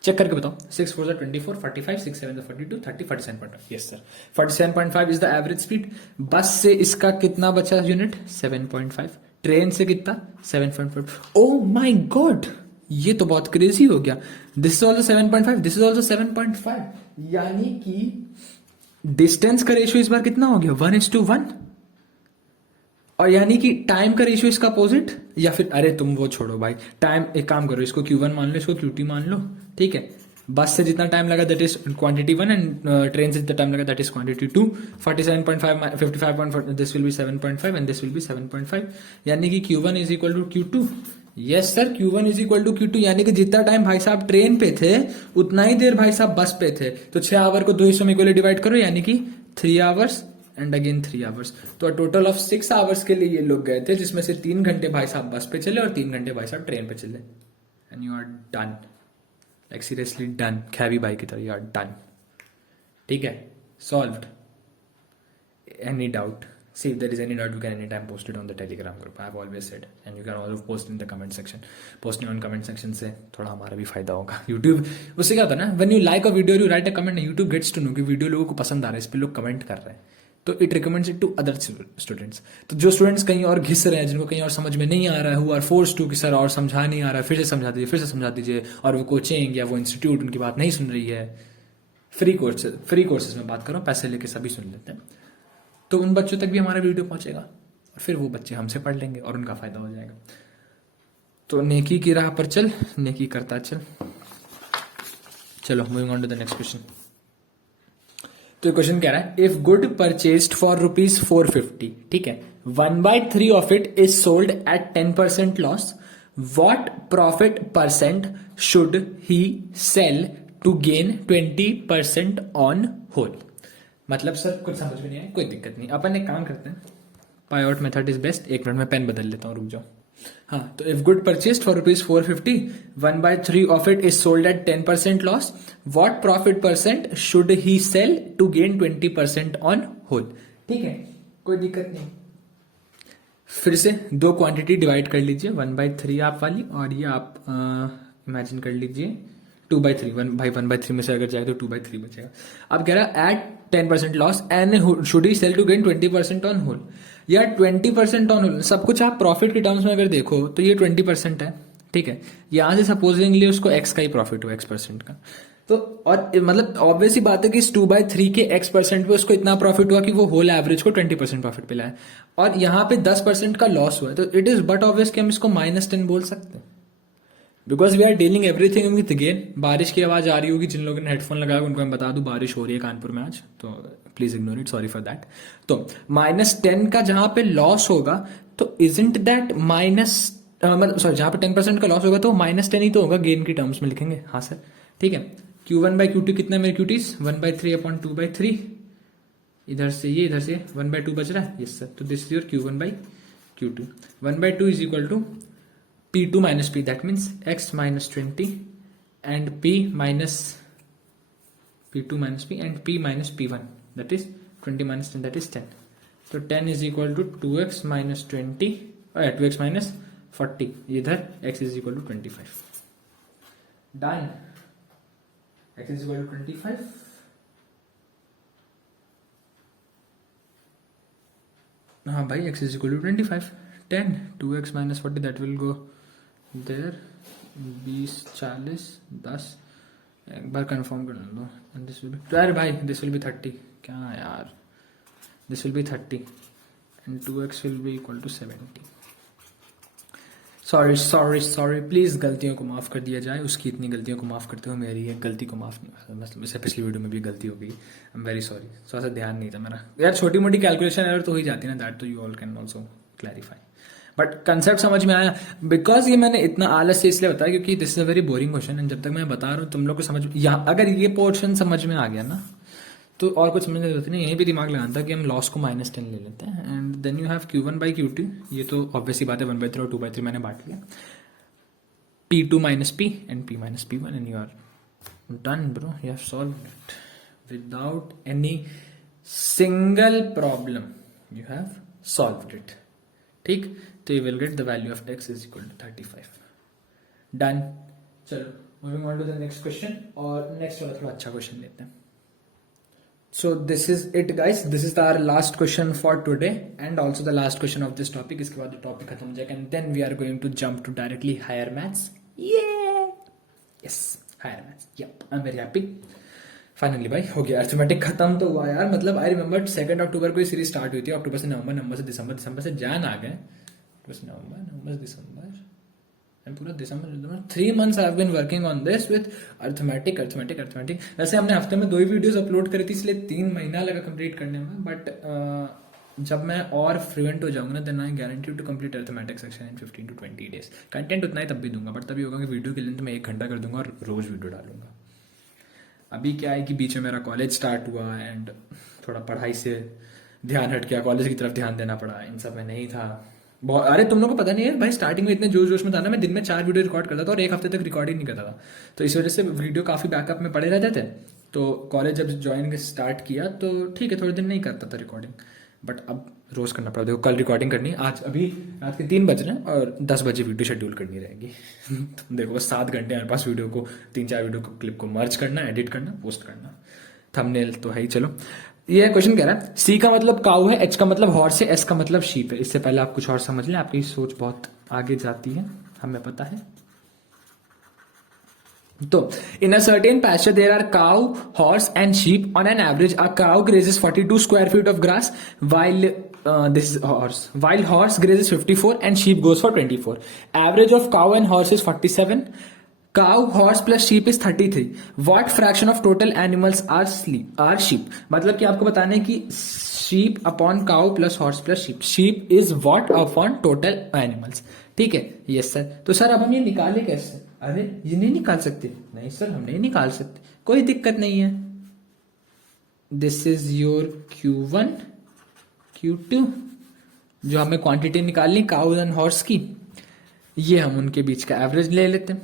Check करके बताओ। 6 4 24, 45, 6 7 42, 30 47.5। Yes sir, 47.5 is the average speed. बस से इसका कितना बचा यूनिट? 7.5। ट्रेन से कितना? 7.5। ओ माय गॉड, ये तो बहुत क्रेजी हो गया। This is also 7.5, this is also 7.5, यानी कि डिस्टेंस का रेशियो इस बार कितना हो गया? 1:1। और यानी कि टाइम का रेशियो इसका अपोजिट, या फिर अरे तुम वो छोड़ो भाई, टाइम एक काम करो, इसको Q1 मान लो, इसको Q2 मान लो, ठीक है। बस से जितना टाइम लगा that is quantity 1 and train से जितना टाइम लगा that is quantity 2। 47.5 55.5, this will be 7.5 and this will be 7.5, यानी कि Q1 is equal to Q2। Yes sir, Q1 is equal to Q2, यानी कि जितना टाइम भाई साहब ट्रेन पे थे उतना ही देर भाई साहब बस पे थे। तो 6 आवर को 2 हिस्सों में इक्वली डिवाइड करो, यानी कि 3 आवर्स एंड अगेन 3 आवर्स। तो टोटल ऑफ 6 आवर्स के लिए ये लोग गए थे, जिसमें से 3 घंटे भाई साहब बस पे चले और 3 घंटे भाई साहब ट्रेन पे चले। And you are done, like seriously done, Khaby भाई की तरह यू आर डन। ठीक है, solved. Any doubt? See, if there is any doubt, you can anytime post it on the Telegram group. I have always said, and you can also post in the comment section. Posting on comment section से थोड़ा हमारा भी फायदा होगा। YouTube उससे क्या होता है ना, when you like a video, you write a comment, YouTube gets to know कि वीडियो लोगों को पसंद आ रहा है, इस पे लोग कमेंट कर रहे हैं, तो it recommends it to other students. तो जो स्टूडेंट्स कहीं और घिस रहे हैं, जिनको कहीं और समझ में नहीं आ रहा है, हु आर फोर्स्ड टू कि सर और समझा नहीं आ रहा है, फिर से समझा दीजिए, फिर से समझा दीजिए, और वो कोचिंग या वो इंस्टीट्यूट उनकी बात नहीं सुन रही है, फ्री कोर्सेज में बात करो, पैसे लेके सभी सुन लेते हैं, तो उन बच्चों तक भी हमारा वीडियो पहुंचेगा और फिर वो बच्चे हमसे पढ़ लेंगे और उनका फायदा हो जाएगा। तो नेकी की राह पर चल, नेकी करता चल। चलो moving on to the next question. तो क्वेश्चन कह रहा है, इफ गुड परचेस्ड फॉर ₹450, ठीक है, 1/3 of it is sold at 10% loss, what profit percent should he sell to gain 20% on whole. मतलब सर कुछ समझ में नहीं आया, कोई दिक्कत नहीं, अपन एक काम करते हैं, pie out method is best. एक मिनट में पेन बदल लेता हूँ, रुक जाओ। हाँ, तो if good purchased for ₹450, 1/3 of it is sold at 10% loss, what profit percent should he sell to gain 20% on whole. ठीक है, कोई दिक्कत नहीं। फिर से दो क्वांटिटी डिवाइड कर लीजिए, 1/3 आप वाली, और ये आप इमेजिन कर लीजिए 2/3। 1/3 में से अगर जाए तो 2/3 बचेगा। अब कह रहा at 10% loss and should he sell to gain 20% on whole. या 20% ऑन होल, सब कुछ आप प्रॉफिट के टर्म्स में अगर देखो तो ये 20% है। ठीक है, यहां से सपोजिंगली उसको एक्स का ही प्रॉफिट हो, X% का। तो और मतलब ऑब्वियस ही बात है कि इस 2/3 के X% पे उसको इतना प्रॉफिट हुआ कि वो होल एवरेज को 20% प्रॉफिट पे लाए, और यहाँ पे 10% का लॉस हुआ है। तो इट इज बट ऑब्वियस कि हम इसको -10 बोल सकते हैं, because we are dealing everything with gain. बारिश की आवाज आ रही होगी, जिन लोगों ने हेडफोन लगाया उनको मैं बता दूं बारिश हो रही है कानपुर में आज, तो please ignore it, sorry for that. तो -10 का जहां पे लॉस होगा, तो इजंट दैट मतलब सॉरी, जहां पे 10% का लॉस होगा तो -10 ही तो होगा, गेन की टर्म्स में लिखेंगे। हाँ सर, ठीक है। Q1/Q2 कितना मेरे क्यूटीज, 1/3/2/3। इधर से ये, इधर से 1/2 बच रहा है, यस सर। तो this is your Q1/Q2। 1/2 is equal to P2 minus P, that means X minus 20 and P2 minus P and P minus P1, that is 20 minus 10, that is 10. So 10 is equal to 2X minus 20, 2X minus 40, इधर X is equal to 25. Done. X is equal to 25. हाँ भाई, X is equal to 25. 10, 2X minus 40, that will go देर 20, 40, 10, एक बार confirm कर लो। This will B, अरे भाई this will be 30, क्या यार, this will be 30 and 2x will be equal to 70। Sorry, please गलतियों को माफ कर दिया जाए, उसकी इतनी गलतियों को माफ करते हो, मेरी एक गलती को माफ नहीं, मतलब इससे पिछली वीडियो में भी गलती हो गई, आई एम वेरी सॉरी, थोड़ा सा ध्यान नहीं था मेरा यार, छोटी मोटी कैलकुलेशन एरर तो हो ही जाती है ना, दैट तो you all can also clarify, but concept समझ में आया। बिकॉज ये मैंने इतना आलस से इसलिए बताया क्योंकि this is a very boring question, and जब तक मैं बता रहा हूँ तुम लोग को समझ, अगर ये पोर्शन समझ में आ गया ना, तो और कुछ समझने की जरूरत नहीं, यहीं पे दिमाग लगाना था कि हम लॉस को -10 ले लेते हैं, and then you have Q1/Q2, ये तो ऑब्वियसली बात है, 1/3 और 2/3 मैंने बांट लिया, P2 minus P and P minus P1, and you are done, bro. You have solved it without any single problem. You have solved it. ठीक, तो you will get the value of x is equal to 35. Done. चलो, moving on to the next question, और next वाला थोड़ा अच्छा question लेते हैं। So this is it guys, this is our last question for today and also the last question of this topic. इसके बाद topic खत्म हो जाएगा and then we are going to jump to directly higher maths. Yes, higher maths. Yep, I'm very happy. Finally भाई हो गया, arithmetic खत्म तो हुआ यार, मतलब आई रिमेम्बर 2 अक्टूबर को ये सीरीज स्टार्ट हुई थी, अक्टूबर से नवंबर, नवंबर से दिसंबर, दिसंबर से जैन आ गए, अक्टूबर से नवंबर, नवंबर से दिसंबर, पूरा दिसंबर, 3 months I have been working on this with arithmetic. वैसे हमने हफ्ते में 2 ही वीडियोस अपलोड करी थी, इसलिए 3 महीना लगा कंप्लीट करने में, बट जब मैं और फ्लुएंट हो जाऊंगा ना, then I guarantee to complete arithmetic section in 15 to 20 days। Content उतना ही तब भी दूंगा, बट तभी होगा कि वीडियो की लेंथ मैं 1 घंटा कर दूंगा और रोज वीडियो डालूंगा। अभी क्या है कि बीच में मेरा कॉलेज स्टार्ट हुआ एंड थोड़ा पढ़ाई से ध्यान हट गया, कॉलेज की तरफ ध्यान देना पड़ा, इन सब में नहीं था। अरे तुम लोगों को पता नहीं है भाई, स्टार्टिंग में इतने जोश में था ना, मैं दिन में 4 वीडियो रिकॉर्ड करता था और 1 हफ्ते तक रिकॉर्ड ही नहीं करता था, तो इस वजह से वीडियो काफी बैकअप में पड़े रहते थे। तो कॉलेज जब ज्वाइन स्टार्ट किया तो ठीक है, थोड़े दिन नहीं करता था रिकॉर्डिंग, बट अब रोज करना पड़ा। देखो कल रिकॉर्डिंग करनी है, आज अभी रात के 3 बज रहे हैं और 10 बजे वीडियो शेड्यूल करनी रहेगी। देखो बस 7 घंटे हमारे पास वीडियो को, 3-4 वीडियो को क्लिप को मर्ज करना, एडिट करना, पोस्ट करना, थंबनेल तो है ही। चलो, ये क्वेश्चन कह रहा है सी का मतलब काऊ है, एच का मतलब हॉर्स है, एस का मतलब शीप है। इससे पहले आप कुछ और समझ लें, आपकी सोच बहुत आगे जाती है, हमें पता है। तो in a certain pasture there are cow, horse and sheep. On an average a cow grazes 42 square feet of grass while this is horse, while horse grazes 54 and sheep goes for 24. Average of cow and horse is 47. Cow, horse plus sheep is 33. What fraction of total animals are sheep? मतलब कि आपको बताना है कि sheep upon cow plus horse plus sheep. Sheep is what upon total animals. ठीक है, yes sir. तो sir अब हम ये निकाले कैसे? अरे ये नहीं निकाल सकते? नहीं सर, हम नहीं निकाल सकते, कोई दिक्कत नहीं है। This is your Q1 Q2 जो हमें क्वांटिटी निकालनी काउज एंड हॉर्स की, ये हम उनके बीच का एवरेज ले लेते हैं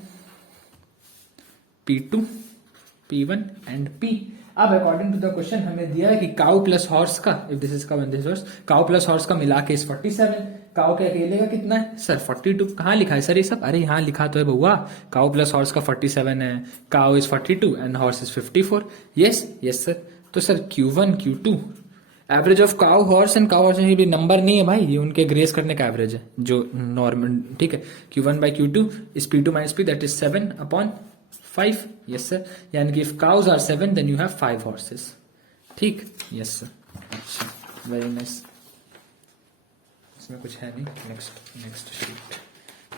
P2 P1 एंड P। अब अकॉर्डिंग टू द क्वेश्चन हमें दिया है कि काउ प्लस हॉर्स का, if this is cow and this horse, cow plus horse का मिला के इस 47, काउ के अकेले का कितना है सर 42। कहाँ लिखा है सर ये सब? अरे यहाँ लिखा तो है बउआ, काउ प्लस हॉर्स का 47 है, cow is 42 and horse is 54। Yes yes sir. तो sir Q1 Q2 average of cow horse and cow horse, ये भी नंबर नहीं है भाई, ये उनके ग्रेस करने का एवरेज है जो नॉर्मल, ठीक है। Q1/Q2 is P2 - P, that is 7/5। Yes sir, यानी कि if cows are 7 then you have 5 horses. ठीक, यस सर। अच्छा, वेरी नाइस। इसमें कुछ है नहीं। Next sheet.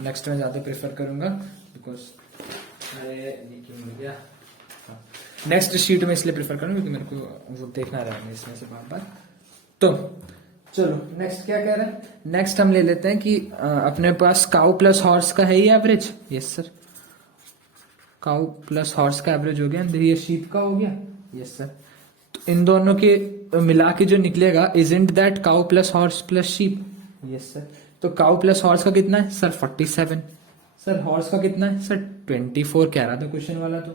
नेक्स्ट मैं ज्यादा प्रेफर करूंगा बिकॉज अरे ये क्यों मिल गया। नेक्स्ट शीट में इसलिए प्रेफर करूंगा क्योंकि मेरे को वो देखना रहेगा इसमें से बार बार। तो चलो नेक्स्ट क्या कह रहा है। नेक्स्ट हम ले लेते हैं कि अपने पास काउ प्लस हॉर्स का है ही average. Yes sir, cow plus horse का एवरेज हो गया, ये शीप का हो गया। यस सर, तो इन दोनों के मिला के जो निकलेगा isn't that cow plus horse plus sheep. Yes sir, तो काउ प्लस हॉर्स का कितना है सर 47। सर हॉर्स का कितना है सर 24 कह रहा था क्वेश्चन वाला, तो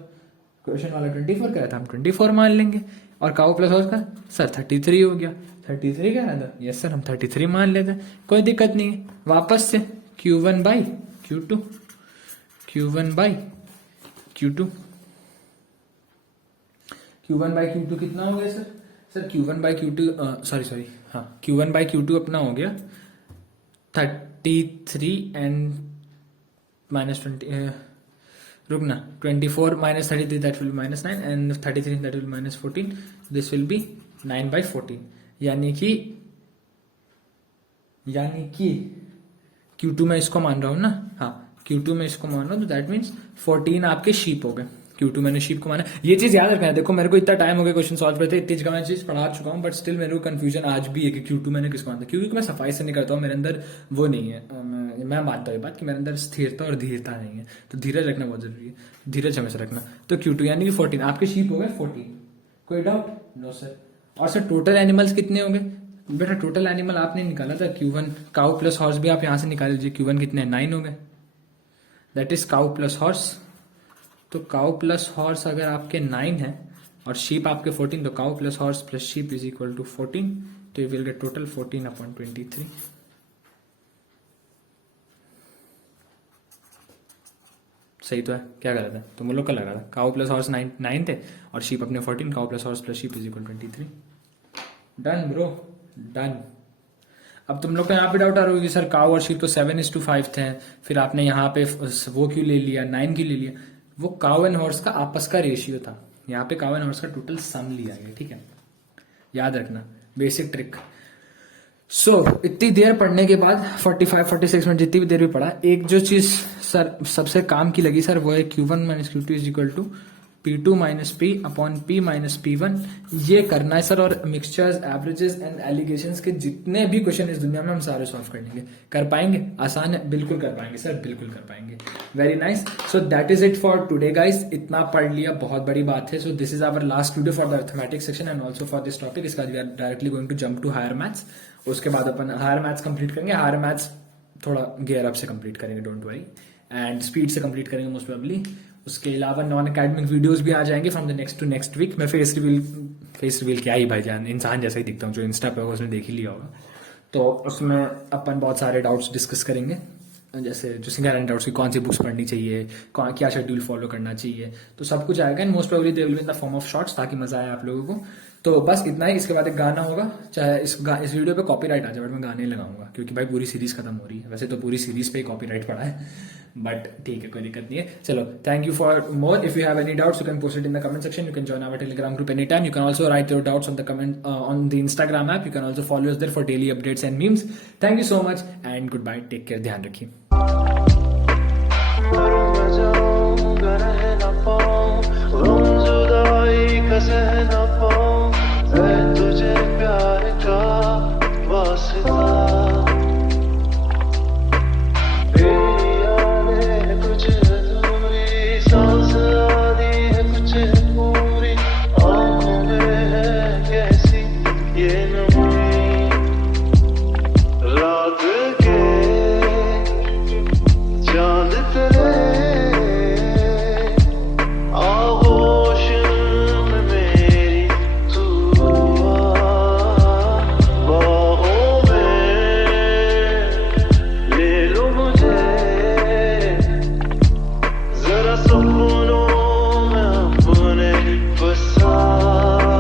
क्वेश्चन वाला 24 कह रहा था, हम 24 मान लेंगे। और काउ प्लस हॉर्स का सर 33 हो गया, 33 कह रहा था। यस सर, हम 33 मान लेते हैं, कोई दिक्कत नहीं है। वापस से Q1/Q2, Q1/Q2, Q1/Q2 कितना हो गया सर? सर Q1/Q2 सॉरी हाँ, Q1/Q2 अपना हो गया 33 एंड -20 रुकना 24 - 33 that will be -9 and 33 that will be -14, this will B 9/14। यानी कि Q2 में इसको मान रहा हूं ना, हाँ Q2 में इसको मान रहा हूं, तो दैट मीन्स 14 आपके शीप हो गए। Q2 मैंने शीप को माना। ये चीज याद रखना है, देखो मेरे को इतना टाइम हो गया क्वेश्चन सॉल्व करते, इतनी जगह मैं चीज पढ़ा चुका हूँ, बट स्टिल मेरे को कंफ्यूजन आज भी है कि Q2 मैंने किसको माना, क्योंकि मैं सफाई से नहीं करता हूँ, मेरे अंदर वो नहीं है। मैं मानता हूँ ये बात कि मेरे अंदर स्थिरता और धीरता नहीं है, तो धीरज रखना बहुत जरूरी है, धीरज हमेशा रखना। तो Q2 यानी कि 14 आपके शीप हो गए 14, कोई डाउट? No sir. और सर टोटल एनिमल्स कितने हो गए? बेटा टोटल एनिमल आपने निकाला था Q1, काउ प्लस हॉर्स भी आप यहाँ से निकाल लीजिए। Q1 कितने 9 हो गए, that is cow plus horse. तो काउ प्लस हॉर्स अगर आपके 9 है और शीप आपके 14, तो cow plus horse plus sheep is equal to 14, तो यू विल गेट टोटल 14/23। सही तो है, क्या गलत है? तुम लोग का लगा था काउ प्लस हॉर्स 9 थे और शीप अपने 14, cow plus horse plus sheep is equal 23। Done bro, done. अब तुम लोग का यहाँ पे डाउट आ रहा होगा कि सर काउ और शीप तो 7:5 थे, फिर आपने यहाँ पे वो क्यों ले लिया, 9 क्यों ले लिया? वो काउ एंड हॉर्स का आपस का रेशियो था, यहाँ पे काउ एंड हॉर्स का टोटल सम लिया गया, ठीक है, याद रखना, बेसिक ट्रिक। सो इतनी देर पढ़ने के बाद 45-46 मिनट जितनी भी देर भी पढ़ा, एक जो चीज सर सबसे काम की लगी सर वो है Q1 - Q2 is equal to P2 - P upon P - P1। ये करना है सर, और मिक्सचर्स, एवरेजेस एंड एलिगेशंस के जितने भी क्वेश्चन इस दुनिया में हम सारे सॉल्व कर लेंगे। कर पाएंगे? आसान है, बिल्कुल कर पाएंगे सर, बिल्कुल कर पाएंगे। Very nice. So that is it for today guys, इतना पढ़ लिया, बहुत बड़ी बात है। So this is our last video for the arithmetics section and also for this topic. इसका we are directly going to jump to higher maths. उसके बाद अपन हायर मैथ्स कंप्लीट करेंगे। हायर मैथ्स थोड़ा गेयर अप से complete करेंगे, don't worry, and speed से complete करेंगे मोस्ट प्रोबेबली। उसके अलावा नॉन अकेडमिक वीडियोस भी आ जाएंगे from the next to next week. मैं फेस रिवील क्या ही भाईजान, इंसान जैसा ही दिखता हूँ, जो इंस्टा पे होगा उसने देख ही लिया होगा। तो उसमें अपन बहुत सारे डाउट्स डिस्कस करेंगे, जैसे जो सिंगल एंड डाउट्स की कौन सी बुक्स पढ़नी चाहिए, क्या शेड्यूल फॉलो करना चाहिए, तो सब कुछ आएगा। And most probably they will be in the form of shorts, ताकि मजा आए आप लोगों को। तो बस इतना ही। इसके बाद एक गाना होगा, चाहे इस वीडियो पे कॉपीराइट आ जाए, बट मैं गाने लगाऊंगा क्योंकि भाई पूरी सीरीज खत्म हो रही है। वैसे तो पूरी सीरीज पे ही कॉपीराइट पड़ा है, बट ठीक है, कोई दिक्कत नहीं है। चलो, thank you for more. If you have any doubts you can post it in the comment section. You can join our Telegram group any time. You can also write your doubts on the comment on the Instagram app. You can also follow us there for daily updates and memes. Thank you so much and good bye, take care, ध्यान रखिए। रह ना पाऊं, जुदाई का सह ना पाऊं।